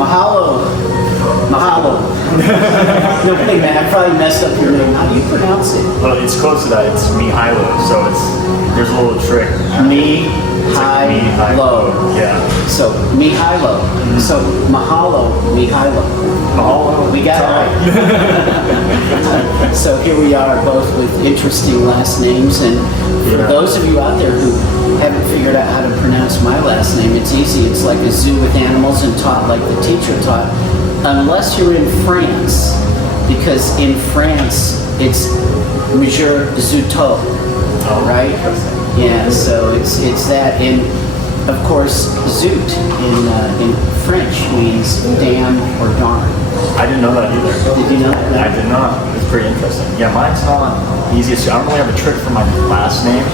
Mahalo. Mahalo. No kidding, man. I probably messed up your name. How do you pronounce it? Well, it's close to that. It's Mihailo, so there's a little trick. Mihailo. Yeah. So Mihailo. So Mahalo, Mihailo. Mahalo. We got it right. So here we are, both with interesting last names, and for those of you out there who haven't figured out how to pronounce my last name, it's easy. It's like a zoo with animals and taught like the teacher taught, unless you're in France, because in France it's Monsieur Zoutot, right? Yeah, so it's that, and of course Zoot in French means damn or darn. I didn't know that either. Did you know that? I did not. It's pretty interesting. Yeah, mine's not the easiest. I don't really have a trick for my last name.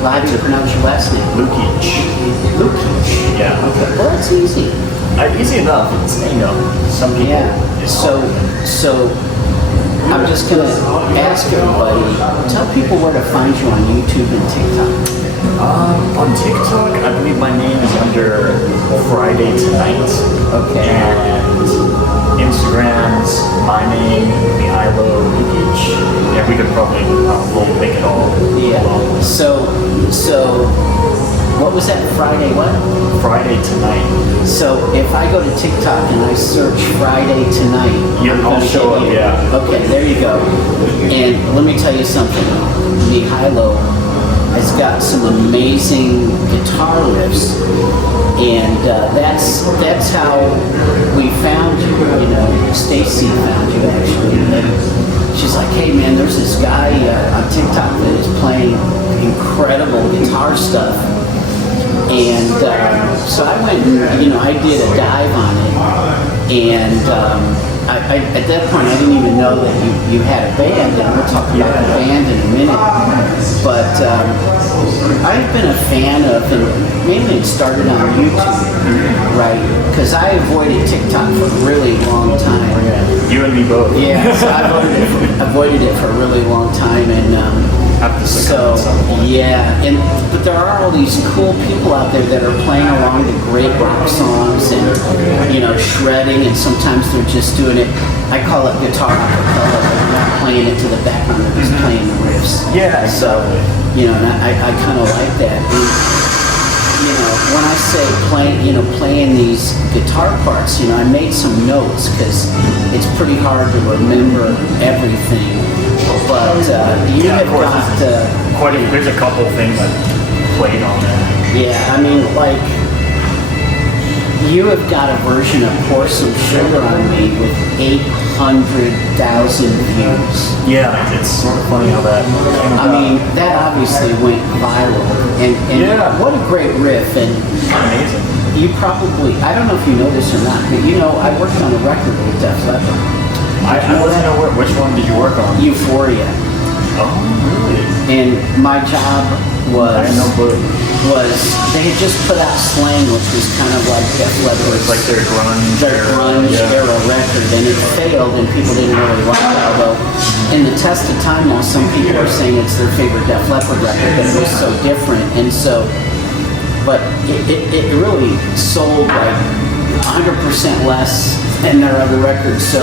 Well, how do you pronounce your last name? Lukic. Lukic. Yeah. Okay. Well, that's easy. Easy enough. It's, some people. Yeah. So I'm just gonna ask everybody, tell people where to find you on YouTube and TikTok. On TikTok, I believe my name is under Friday Tonight. Okay. And Instagram's my name, Mihailo Lukic. Yeah, we could probably we'll make it all. Yeah. So what was that? Friday what? Friday Tonight. So if I go to TikTok and I search Friday Tonight, Yeah, I'll show up. Yeah. Okay, there you go. And let me tell you something. Mihailo has got some amazing guitar riffs, and that's how we found you. You know, Stacy found you actually. And she's like, "Hey man, there's this guy on TikTok that is playing incredible guitar stuff." And so I went, I did a dive on it, and I at that point I didn't even know that you had a band, and we'll talk about the band in a minute. But I've been a fan of, and mainly it started on YouTube, right? Because I avoided TikTok for a really long time. You and me both. Yeah, so I avoided it for a really long time, and but there are all these cool people out there that are playing along to great rock songs and shredding, and sometimes they're just doing it. I call it guitar acapella. They're not playing it to the background; they're just playing the riffs. Yeah, exactly. So and I kind of like that. And, when I say playing these guitar parts, I made some notes because it's pretty hard to remember everything. But you have got there's a couple of things I played on there. Yeah, I mean, like, you have got a version of Pour Some Sugar on Me with 800,000 views. Yeah, it's sort of funny how that came about. I mean, that obviously went viral. And what a great riff. And amazing. You probably, I don't know if you know this or not, but I worked on a record with Def Leppard. I wasn't aware. Which one did you work on? Euphoria. Oh, really? And my job was they had just put out Slang, which was kind of like Def Leppard. It's like their grunge era record, and it failed, and people didn't really like it. Although, in the test of time now, some people are saying it's their favorite Def Leppard record, but it was so different, and so. But it really sold like 100% less than their other records. So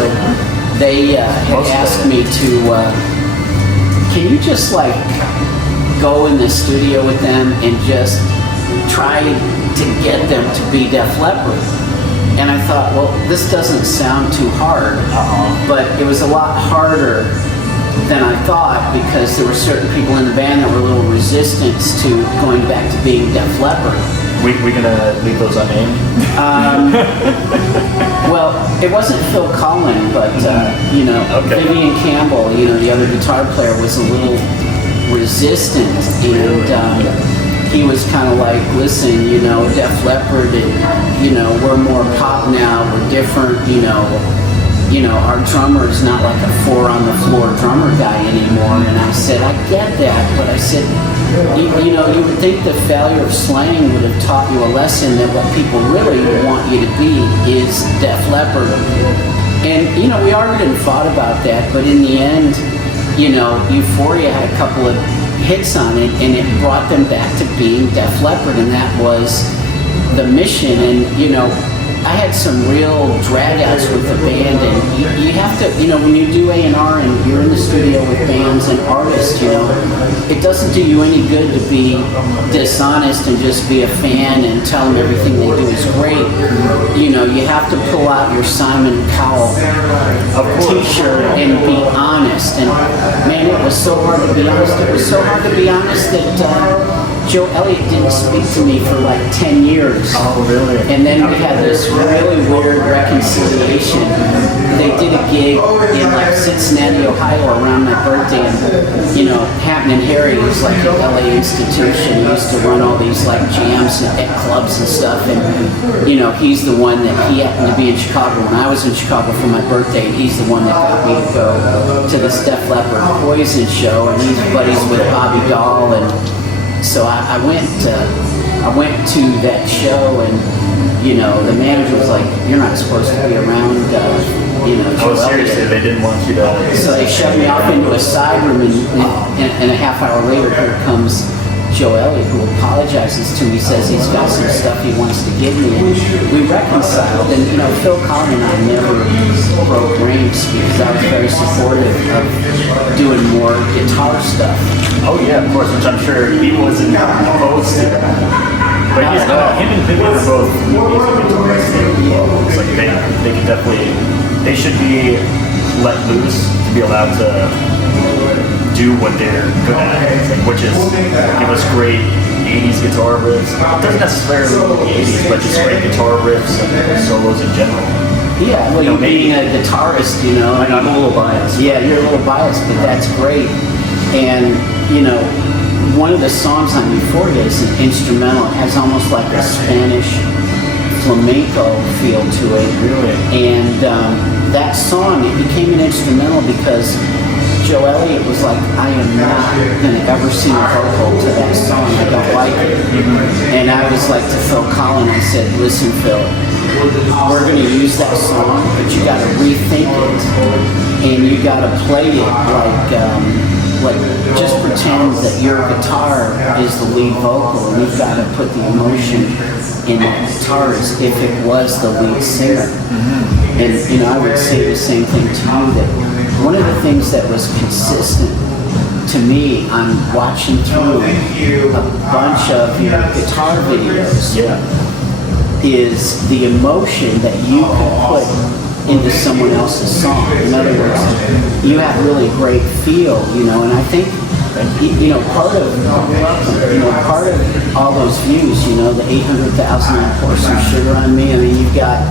they had asked me to, can you just like go in the studio with them and just try to get them to be Def Leppard? And I thought, well, this doesn't sound too hard, but it was a lot harder than I thought, because there were certain people in the band that were a little resistant to going back to being Def Leppard. We gonna leave those unnamed? Well, it wasn't Phil Collin, but Vivian Campbell, the other guitar player, was a little resistant, and he was kind of like, listen, Def Leppard, and we're more pop now, we're different, our drummer is not like a four on the floor drummer guy anymore. And I said, I get that, but I said, you would think the failure of Slang would have taught you a lesson that what people really want you to be is Def Leppard. And, we argued and fought about that, but in the end, Euphoria had a couple of hits on it, and it brought them back to being Def Leppard, and that was the mission. And, I had some real dragouts with the band, and you have to, you know, when you do A&R and you're in the studio with bands and artists, you know, it doesn't do you any good to be dishonest and just be a fan and tell them everything they do is great. You know, you have to pull out your Simon Cowell t-shirt and be honest. And man, it was so hard to be honest. It was so hard to be honest that Joe Elliott didn't speak to me for like 10 years. Oh, really? And then we had this really weird reconciliation. They did a gig in like Cincinnati, Ohio around my birthday, and you know, Hatton and Harry was like an LA institution. He used to run all these like jams at clubs and stuff, and you know, he's the one that he happened to be in Chicago when I was in Chicago for my birthday, and he's the one that got me to go to the Def Leppard Poison show, and he's buddies with Bobby Dahl, and so I went to that show, and you know, the manager was like, "You're not supposed to be around." You know, Oh, seriously, they didn't want you to. so they shoved me off into a side room, and a half hour later, here comes Joe Elliott, who apologizes to me, says he's got some stuff he wants to give me, and we reconciled. And you know, Phil Collin and I never broke ranks because I was very supportive of doing more guitar stuff. Oh yeah, of course, which I'm sure he wasn't opposed to. But yeah, no, him and Vivian are both amazing guitarists. It's like they can definitely, they should be let loose to be allowed to do what they're good at, which is give us great 80s guitar riffs. It doesn't necessarily mean the 80s, but just great guitar riffs and solos in general. Yeah, well, you being a guitarist, you know. I'm a little biased. Yeah, you're a little biased, but that's great. And, you know, one of the songs on Euphoria is an instrumental. It has almost like a Spanish flamenco feel to it. Really? And that song, it became an instrumental because Joe Elliott was like, I am not going to ever sing a vocal to that song. I don't like it. And I was like to Phil Collin, I said, listen, Phil, we're going to use that song, but you got to rethink it. And you got to play it like just pretend that your guitar is the lead vocal, and you've got to put the emotion in that guitar as if it was the lead singer. And you know, I would say the same thing to you, that one of the things that was consistent to me, I'm watching through a bunch of your guitar videos, is the emotion that you can put into someone else's song. In other words, you have really great feel, you know, and I think, you know, part of all those views, you know, the 800,000 on Pour Some Sugar on Me, I mean, you've got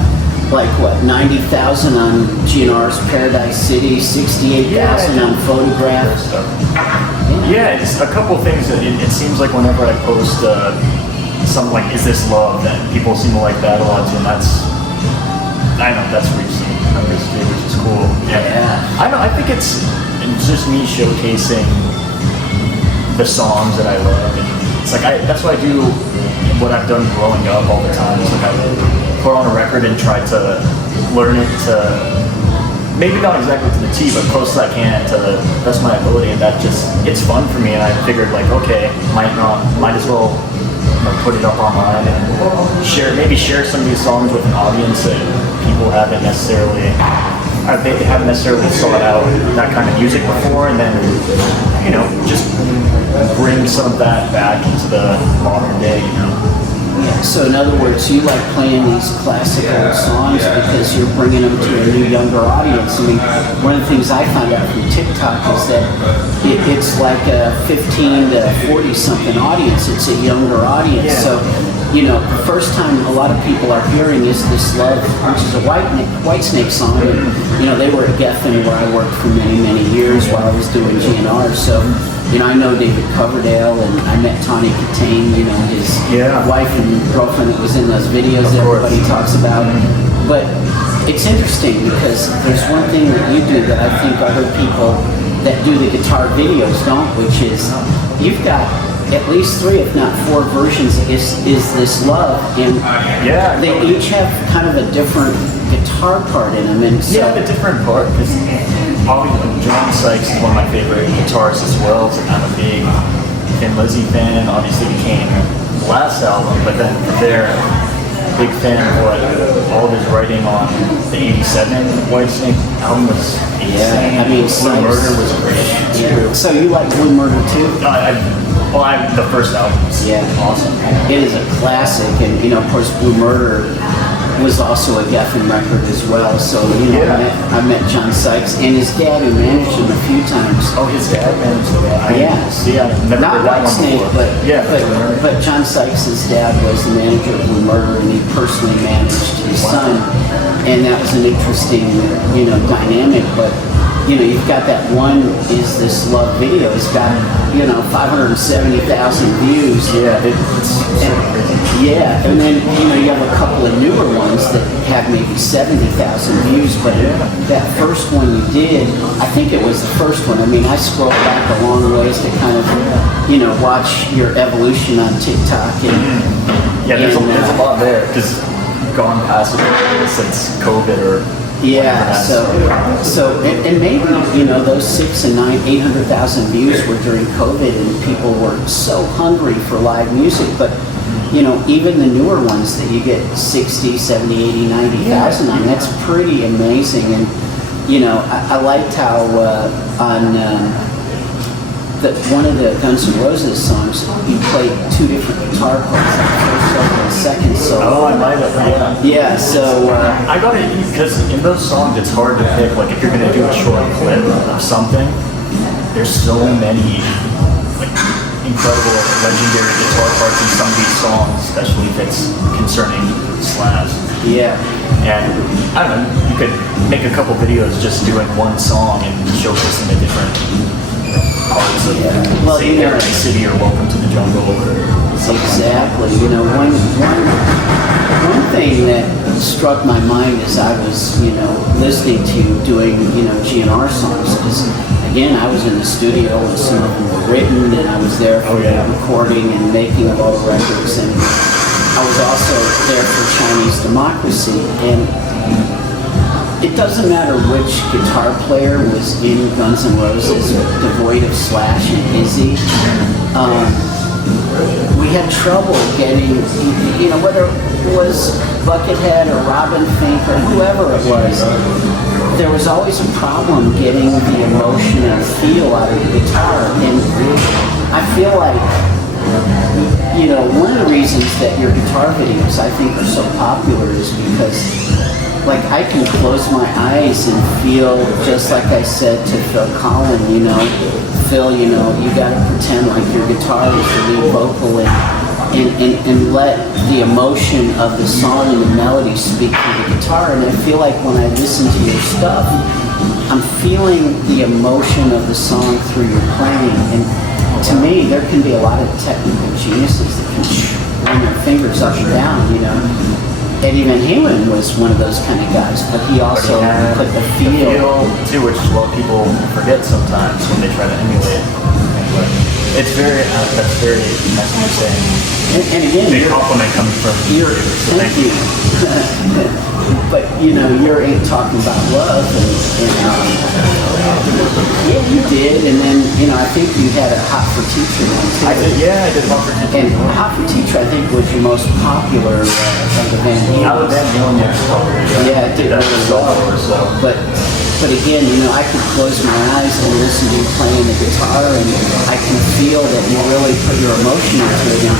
like what, 90,000 on GNR's Paradise City, 68,000 on Photographs. Yeah, it's a couple things that it seems like whenever I post something like "Is This Love?" that people seem to like that a lot too, and I know that's recent, which is cool. Yeah. I think it's just me showcasing the songs that I love, and it's like that's what I do. What I've done growing up all the time is like I put on a record and try to learn it to maybe not exactly to the T, but close as I can to the best of my ability, and that just it's fun for me. And I figured like, okay, might as well put it up online and share some of these songs with an audience that people haven't necessarily sought out that kind of music before, and then you know just bring some of that back into the modern day, you know. Yeah, so in other words, you like playing these classical songs because you're bringing them to a new, younger audience. I mean, one of the things I found out from TikTok is that it's like a 15 to 40-something audience. It's a younger audience. Yeah. So, you know, the first time a lot of people are hearing Is This Love, which is a Whitesnake song. And, you know, they were at Geffen where I worked for many, many years while I was doing GNR. So, you know, I know David Coverdale, and I met Tawny Katane, you know, his wife and girlfriend that was in those videos that everybody talks about. But it's interesting because there's one thing that you do that I think other people that do the guitar videos don't, which is you've got at least 3, if not 4 versions of Is This Love, and they each have kind of a different guitar part in them. And so, a different part, because obviously John Sykes is one of my favorite guitarists as well, so I'm a big Thin Lizzy fan. Obviously became the last album, but then from there, big fan of what all of his writing on the '87 Whitesnake album was insane. Yeah, I mean, Blue Sykes- Murder was great too. So you like Blue Murder too? The first album was Yeah. awesome. It is a classic, and you know, of course, Blue Murder was also a Geffen record as well. So you know, Yeah. I met John Sykes and his dad, who managed him a few times. Oh, his dad managed that. Yeah. Never Not heard that one Whitesnake, before. but yeah, but John Sykes' dad was the manager of Blue Murder, and he personally managed his son, and that was an interesting, you know, dynamic. But you know, you've got that one Is This Love video. It's got, you know, 570,000 views. yeah, it's so crazy. Yeah, and then you know you have a couple of newer ones that have maybe 70,000 views, but that first one you did, I think it was the first one. I mean, I scrolled back a long ways to kind of, you know, watch your evolution on TikTok and Yeah, there's and, a lot there because gone past it since COVID or yeah, and maybe, you know, those 800,000 views were during COVID, and people were so hungry for live music. But, you know, even the newer ones that you get 60, 70, 80, 90,000 on, that's pretty amazing. And, you know, I liked how on one of the Guns N' Roses songs, you played two different guitar parts, like first solo and second solo. Oh, I might have. Yeah. Yeah, so I gotta because in those songs it's hard to pick. Like if you're gonna do a short clip of something, there's so many like incredible, legendary guitar parts in some of these songs, especially if it's concerning slabs. yeah. And I don't know, you could make a couple videos just doing one song and showcasing the different parts of, Well, say, you know- Paradise City or Welcome to the Jungle or something. Exactly. You know, one thing that struck my mind as I was, you know, listening to you doing, you know, GNR songs, because again, I was in the studio and some of them were written, and I was there for recording and making of all the records, and I was also there for Chinese Democracy, and it doesn't matter which guitar player was in Guns N' Roses, devoid of Slash and Izzy. We had trouble getting, you know, whether it was Buckethead or Robin Fink or whoever it was, there was always a problem getting the emotion and feel out of the guitar. And I feel like, you know, one of the reasons that your guitar videos, I think, are so popular is because, like, I can close my eyes and feel, just like I said to Phil Collin, you know, Phil, you know, you gotta pretend like your guitar is the lead vocal and let the emotion of the song and the melody speak through the guitar. And I feel like when I listen to your stuff, I'm feeling the emotion of the song through your playing. And to me, there can be a lot of technical geniuses that can run their fingers up and down, you know. Eddie Van Halen was one of those kind of guys, but he also put the feel too, which is what people forget sometimes when they try to emulate. But it's very, that's very nice of you saying. and again, Big compliment coming from you. thank you. But you know, you're talking about love, and yeah, you did, and then you know, I think you had a Hot for Teacher one too. I did Hot for Teacher. And Hot for Teacher, I think, was your most popular of the Van Halen. Van Halen, Yeah, it did really well. But again, you know, I could close my eyes and listen to you playing the guitar, and I can feel that you really put your emotion into it. And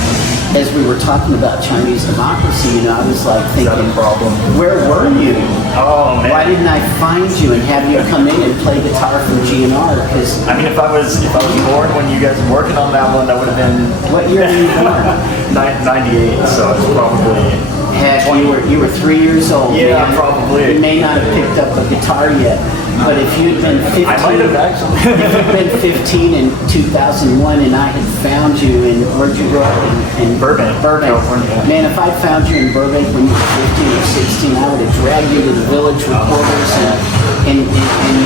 as we were talking about Chinese Democracy, you know, I was like thinking, a problem? where were you? Oh man. Why didn't I find you and have you come in and play guitar from GNR? Because I mean, if I was born when you guys were working on that one, that would have been what year were you born? 98. So it's probably. Heck, you were 3 years old. Yeah, man. probably. You may not have picked up a guitar yet, but if you'd been 15, I might have actually. if you'd been 15 in 2001, and I had found you in, where'd you grow up in Burbank, California. Man, if I'd found you in Burbank when you were 15 or 16, I would have dragged you to the Village Recorders, and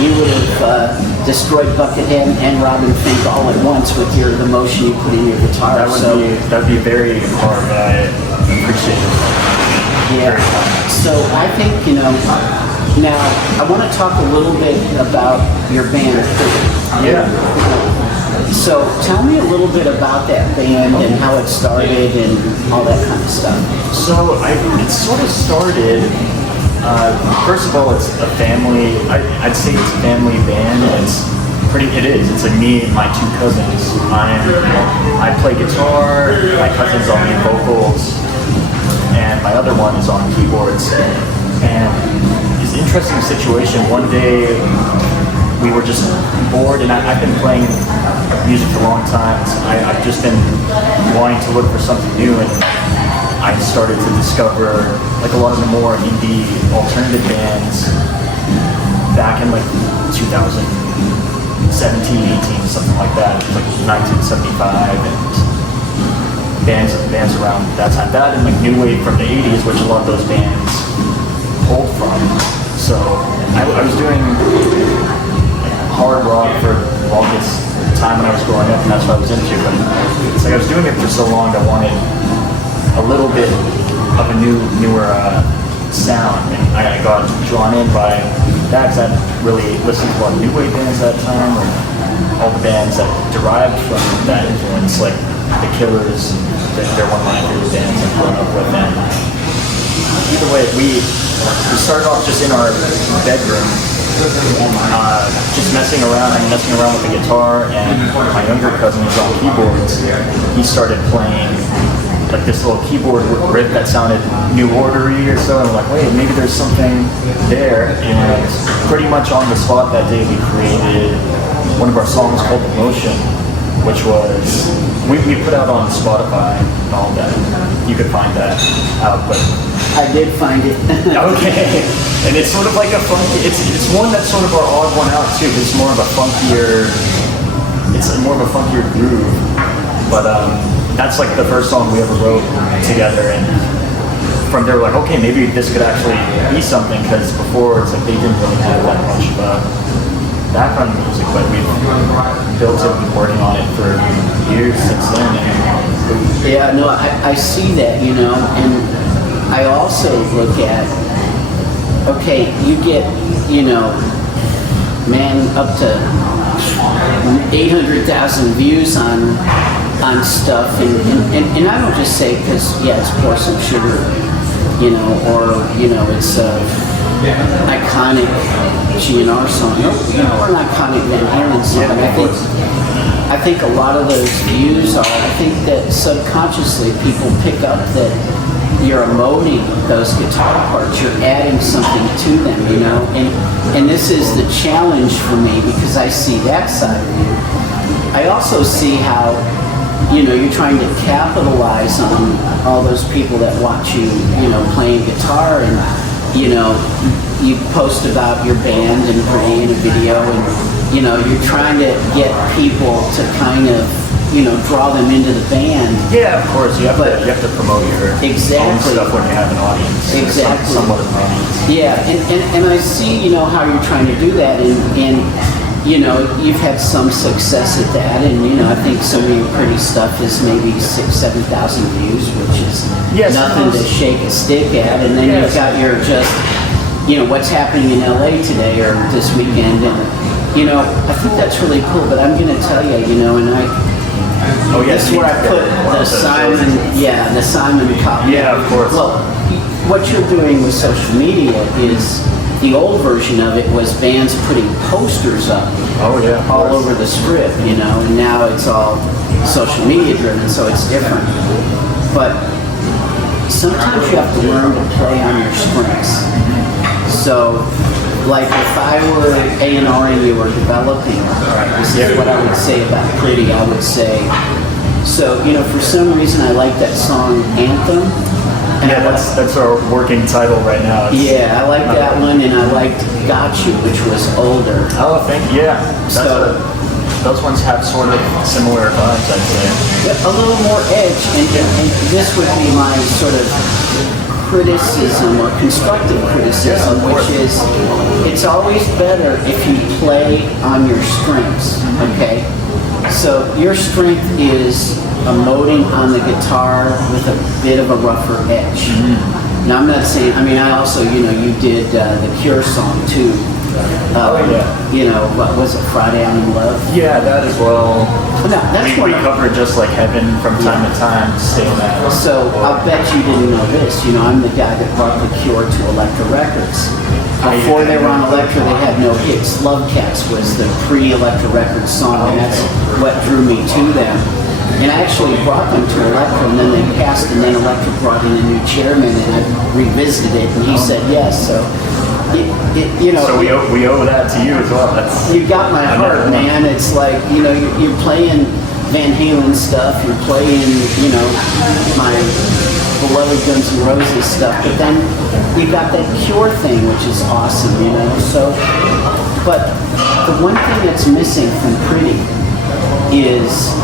you would have destroyed Buckethead and Robin Fink all at once with the motion you put in your guitar. That'd be very hard, but I appreciate it. Yeah. So I think, you know, now I want to talk a little bit about your band. Yeah. So tell me a little bit about that band and how it started and all that kind of stuff. So it sort of started First of all, it's a family. I'd say it's a family band. It is. It's like me and my two cousins. I play guitar. My cousin's on the vocals, and my other one is on keyboards. And it's an interesting situation. One day we were just bored, and I've been playing music for a long time. So I've just been wanting to look for something new, and I started to discover like a lot of the more indie alternative bands back in like 2017, 18, something like that, like 1975, and bands around that time. That and like new wave from the 80s, which a lot of those bands pulled from. So I was doing hard rock for the longest time when I was growing up, and that's what I was into. But it's like I was doing it for so long, I wanted a little bit of a newer sound, and I got drawn in by that because I really listened to a lot of new wave bands at that time, or all the bands that derived from that influence, like the Killers. They're one of my favorite bands I've grown up with. And either way, we started off just in our bedroom, just messing around with the guitar, and my younger cousin was on keyboards. He started playing like this little keyboard riff that sounded New Order-y or so, and I'm like, wait, maybe there's something there. And pretty much on the spot that day, we created one of our songs called Emotion, which was we put out on Spotify and all that. You could find that out, but I did find it. okay. And it's sort of like a funky. It's one that's sort of our odd one out too. It's more of a funkier. It's more of a funkier groove, but that's like the first song we ever wrote together, and from there we're like, okay, maybe this could actually be something, because before it's like they didn't really have that much of a background music, but we've built it and been working on it for years since then. And Yeah, no, I see that, you know, and I also look at, okay, you get, you know, man, up to 800,000 views on stuff, and I don't just say because, yeah, it's pour some sugar, you know, or, you know, it's iconic GNR song, or an iconic Van Halen song. I think a lot of those views are, I think that subconsciously people pick up that you're emoting those guitar parts, you're adding something to them, you know, and this is the challenge for me, because I see that side of you. I also see how, you know, you're trying to capitalize on all those people that watch you, you know, playing guitar, and, you know, you post about your band and create a video, and, you know, you're trying to get people to kind of, you know, draw them into the band. yeah, of course, you have to promote your own Exactly. stuff when you have an audience. Exactly. Somewhat of an audience. Yeah, and I see, you know, how you're trying to do that, and you know, you've had some success at that, and, you know, I think some of your pretty stuff is maybe 6,000-7,000 views, which is Yes, nothing to shake a stick at, and then Yes. you've got your just, you know, what's happening in LA today or this weekend, and, you know, I think that's really cool, but I'm gonna tell you, you know, and Oh yeah, this is where I put the Simon copy. Yeah, of course. Well, what you're doing with social media is, the old version of it was bands putting posters up Oh yeah, of all course. over the strip, you know, and now it's all social media driven, so it's different. But sometimes you have to learn to play on your strengths. So, like if I were A&R you or developing, this is what I would say about Pretty. I would say, so, you know, for some reason I like that song Anthem. And Yeah, I that's our working title right now. yeah, I like that one, and I liked Got You, which was older. Oh, thank you. Yeah. Those ones have sort of similar vibes, I'd say. Yeah, a little more edge, and this would be my sort of criticism or constructive criticism, which is it's always better if you play on your strengths, okay? So your strength is emoting on the guitar with a bit of a rougher edge. Now I'm not saying, I mean, I also, you know, you did the Cure song too. You know, what was it, Friday I'm in Love? Yeah, that as well. No, that's We one of- covered Just Like Heaven from time to time, stay that. So I'll bet you didn't know this. You know, I'm the guy that brought the Cure to Elektra Records. Before they were on Elektra, they had no hits. Love Cats was the pre-Elektra Records song, and that's what drew me to them. And I actually brought them to Elektra, and then they passed, and then Elektra brought in a new chairman, and I revisited it, and he said yes. So, you know. So we owe that to you as well. That's You got my heart, man. It's like, you know, you're playing Van Halen stuff, you're playing, you know, my beloved Guns N' Roses stuff, but then you got that Cure thing, which is awesome, you know. So, but the one thing that's missing from Pretty is